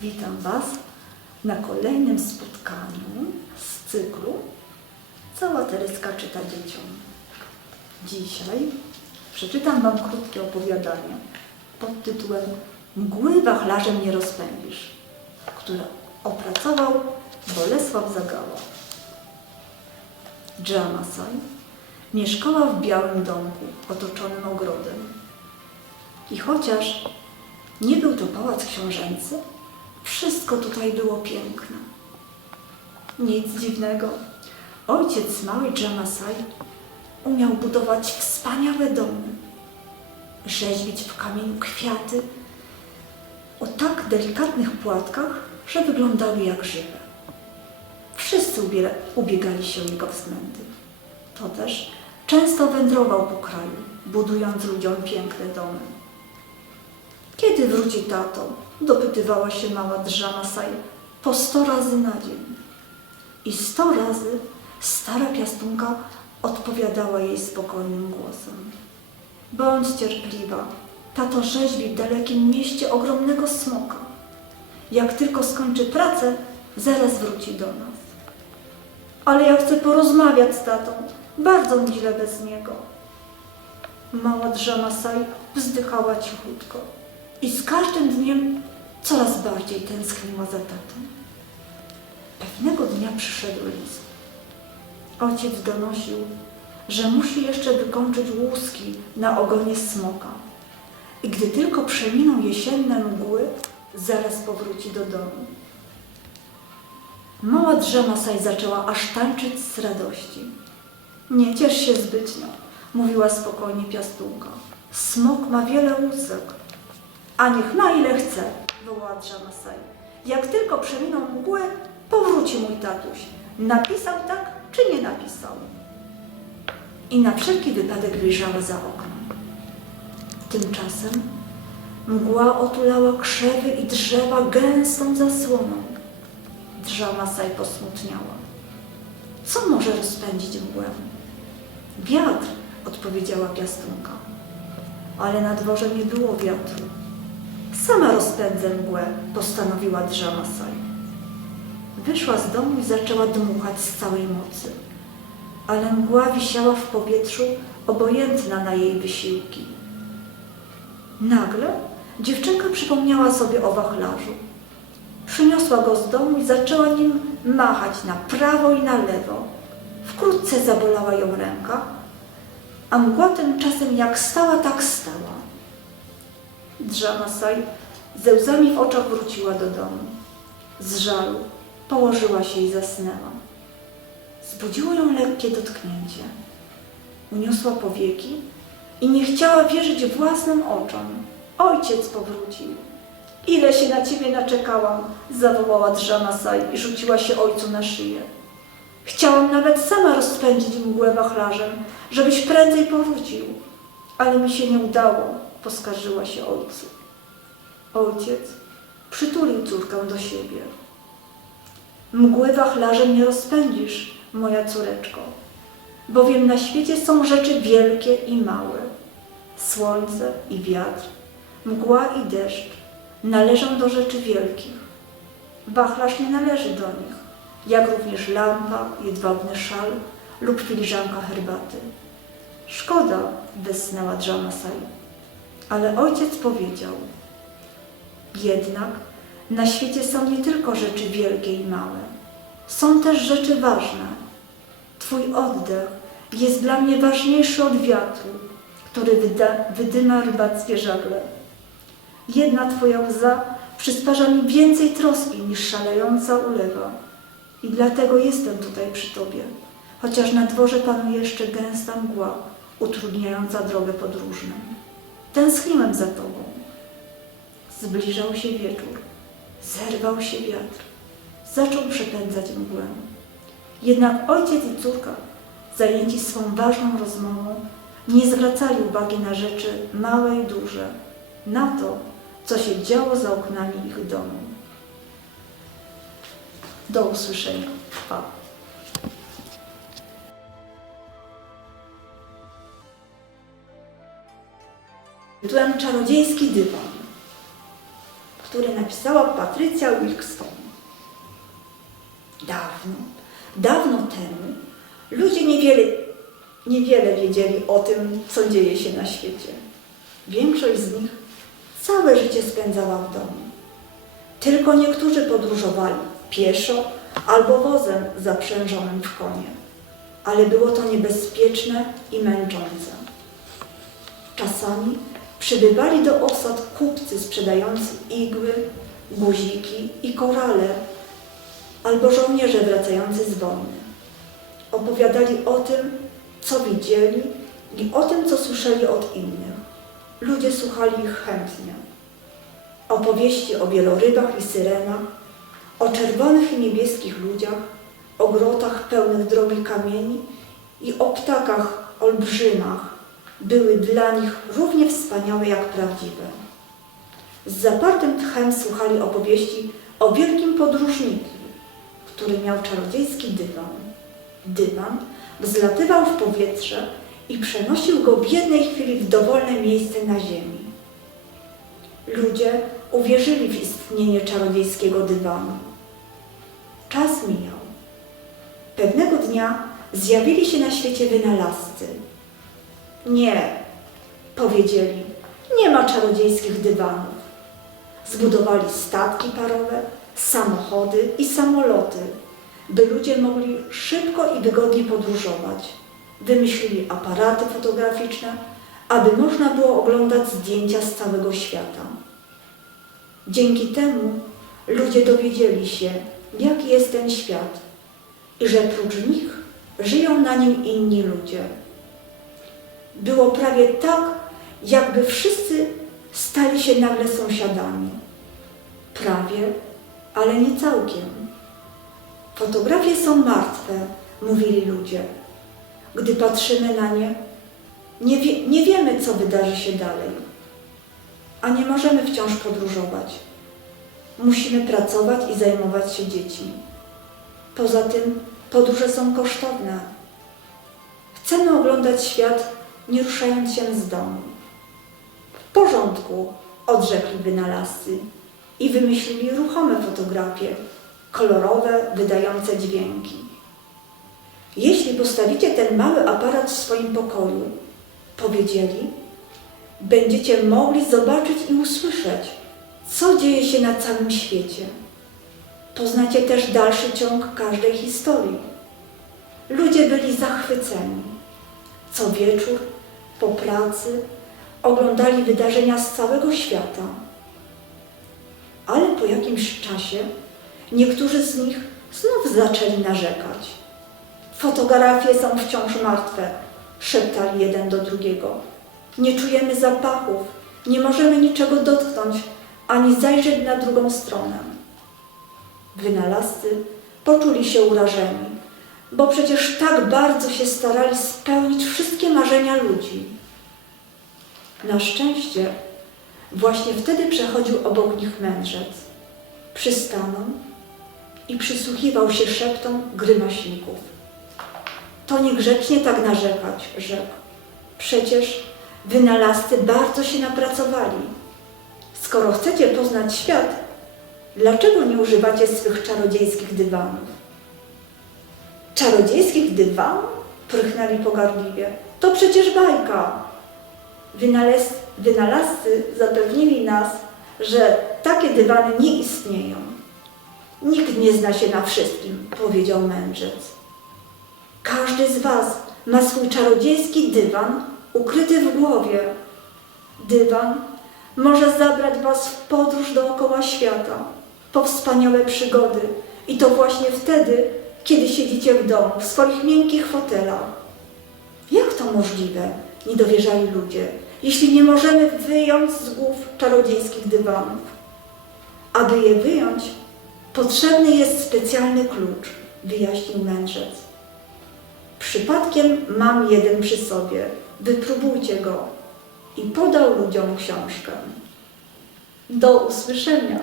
Witam Was na kolejnym spotkaniu z cyklu Cała Tereska czyta dzieciom. Dzisiaj przeczytam Wam krótkie opowiadanie pod tytułem Mgły wachlarzem nie rozpędzisz, które opracował Bolesław Zagała. Dżamasaj mieszkała w białym domku otoczonym ogrodem. I chociaż nie był to pałac książęcy, wszystko tutaj było piękne. Nic dziwnego. Ojciec małej Dżamasaj umiał budować wspaniałe domy, rzeźbić w kamieniu kwiaty o tak delikatnych płatkach, że wyglądały jak żywe. Wszyscy ubiegali się o jego względy. To też często wędrował po kraju, budując ludziom piękne domy. Kiedy wróci tato? Dopytywała się mała Dżamasaj po sto razy na dzień. I sto razy stara piastunka odpowiadała jej spokojnym głosem. Bądź cierpliwa, tato rzeźbi w dalekim mieście ogromnego smoka. Jak tylko skończy pracę, zaraz wróci do nas. Ale ja chcę porozmawiać z tatą. Bardzo mi źle bez niego. Mała Dżamasaj wzdychała cichutko i z każdym dniem coraz bardziej tęskniła za tatą. Pewnego dnia przyszedł list. Ojciec donosił, że musi jeszcze wykończyć łuski na ogonie smoka i gdy tylko przeminą jesienne mgły, zaraz powróci do domu. Mała Dżamasaj zaczęła aż tańczyć z radości. Nie ciesz się zbytnio, mówiła spokojnie piastunka. Smok ma wiele łusek. A niech ma ile chce, wołała Dżamasaj. Jak tylko przeminą mgły, powróci mój tatuś. Napisał tak, czy nie napisał? I na wszelki wypadek wyjrzała za okno. Tymczasem mgła otulała krzewy i drzewa gęstą zasłoną. Dżamasaj posmutniała. Co może rozpędzić mgłę? Wiatr, odpowiedziała piastunka. Ale na dworze nie było wiatru. Sama rozpędzę mgłę, postanowiła Dżamasaj. Wyszła z domu i zaczęła dmuchać z całej mocy. Ale mgła wisiała w powietrzu, obojętna na jej wysiłki. Nagle dziewczynka przypomniała sobie o wachlarzu. Przyniosła go z domu i zaczęła nim machać na prawo i na lewo. Wkrótce zabolała ją ręka, a mgła tymczasem jak stała, tak stała. Dżamasaj ze łzami w oczach wróciła do domu. Z żalu położyła się i zasnęła. Zbudziło ją lekkie dotknięcie. Uniosła powieki i nie chciała wierzyć własnym oczom. Ojciec powrócił. Ile się na ciebie naczekałam, zawołała Dżamasaj i rzuciła się ojcu na szyję. Chciałam nawet sama rozpędzić mgłę wachlarzem, żebyś prędzej powrócił, ale mi się nie udało, poskarżyła się ojcu. Ojciec przytulił córkę do siebie. Mgły wachlarzem nie rozpędzisz, moja córeczko, bowiem na świecie są rzeczy wielkie i małe. Słońce i wiatr, mgła i deszcz należą do rzeczy wielkich. Wachlarz nie należy do nich, jak również lampa, jedwabny szal lub filiżanka herbaty. Szkoda, westchnęła Dżamasaj, ale ojciec powiedział, jednak na świecie są nie tylko rzeczy wielkie i małe, są też rzeczy ważne. Twój oddech jest dla mnie ważniejszy od wiatru, który wyda, wydyma rybackie żagle. Jedna Twoja łza przysparza mi więcej troski niż szalejąca ulewa. I dlatego jestem tutaj przy Tobie, chociaż na dworze panuje jeszcze gęsta mgła, utrudniająca drogę podróżnym. Tęskniłem za Tobą. Zbliżał się wieczór. Zerwał się wiatr. Zaczął przepędzać mgłę. Jednak ojciec i córka, zajęci swą ważną rozmową, nie zwracali uwagi na rzeczy małe i duże, na to, co się działo za oknami ich domu. Do usłyszenia. Pa. Tytułem Czarodziejski dywan, który napisała Patrycja Wilkson. Dawno, dawno temu ludzie niewiele, niewiele wiedzieli o tym, co dzieje się na świecie. Większość z nich całe życie spędzała w domu. Tylko niektórzy podróżowali pieszo albo wozem zaprzężonym w konie, ale było to niebezpieczne i męczące. Czasami przybywali do osad kupcy sprzedający igły, guziki i korale, albo żołnierze wracający z wojny. Opowiadali o tym, co widzieli i o tym, co słyszeli od innych. Ludzie słuchali ich chętnie. Opowieści o wielorybach i syrenach, o czerwonych i niebieskich ludziach, o grotach pełnych drogi kamieni i o ptakach olbrzymach były dla nich równie wspaniałe jak prawdziwe. Z zapartym tchem słuchali opowieści o wielkim podróżniku, który miał czarodziejski dywan. Dywan wzlatywał w powietrze i przenosił go w jednej chwili w dowolne miejsce na ziemi. Ludzie uwierzyli w istnienie czarodziejskiego dywanu. Czas mijał. Pewnego dnia zjawili się na świecie wynalazcy. Nie, powiedzieli, nie ma czarodziejskich dywanów. Zbudowali statki parowe, samochody i samoloty, by ludzie mogli szybko i wygodnie podróżować. Wymyślili aparaty fotograficzne, aby można było oglądać zdjęcia z całego świata. Dzięki temu ludzie dowiedzieli się, jaki jest ten świat i że prócz nich żyją na nim inni ludzie. Było prawie tak, jakby wszyscy stali się nagle sąsiadami. Prawie, ale nie całkiem. Fotografie są martwe, mówili ludzie. Gdy patrzymy na nie, nie, wie, nie wiemy, co wydarzy się dalej, a nie możemy wciąż podróżować. Musimy pracować i zajmować się dziećmi. Poza tym podróże są kosztowne. Chcemy oglądać świat, nie ruszając się z domu. W porządku, odrzekli wynalazcy i wymyślili ruchome fotografie, kolorowe, wydające dźwięki. Jeśli postawicie ten mały aparat w swoim pokoju, powiedzieli, będziecie mogli zobaczyć i usłyszeć, co dzieje się na całym świecie. Poznacie też dalszy ciąg każdej historii. Ludzie byli zachwyceni. Co wieczór, po pracy, oglądali wydarzenia z całego świata. Ale po jakimś czasie niektórzy z nich znów zaczęli narzekać. Fotografie są wciąż martwe, szeptali jeden do drugiego. Nie czujemy zapachów, nie możemy niczego dotknąć, ani zajrzeć na drugą stronę. Wynalazcy poczuli się urażeni, bo przecież tak bardzo się starali spełnić wszystkie marzenia ludzi. Na szczęście właśnie wtedy przechodził obok nich mędrzec. Przystanął i przysłuchiwał się szeptom grymaśników. To niegrzecznie tak narzekać, rzekł. Przecież wynalazcy bardzo się napracowali. Skoro chcecie poznać świat, dlaczego nie używacie swych czarodziejskich dywanów? Czarodziejskich dywanów? Prychnęli pogardliwie. To przecież bajka. Wynalaz wynalazcy zapewnili nas, że takie dywany nie istnieją. Nikt nie zna się na wszystkim, powiedział mędrzec. Każdy z Was ma swój czarodziejski dywan ukryty w głowie. Dywan może zabrać Was w podróż dookoła świata, po wspaniałe przygody i to właśnie wtedy, kiedy siedzicie w domu, w swoich miękkich fotelach. Jak to możliwe? Nie dowierzali ludzie, jeśli nie możemy wyjąć z głów czarodziejskich dywanów. Aby je wyjąć, potrzebny jest specjalny klucz, wyjaśnił mędrzec. Przypadkiem mam jeden przy sobie, wypróbujcie go. I podał ludziom książkę. Do usłyszenia.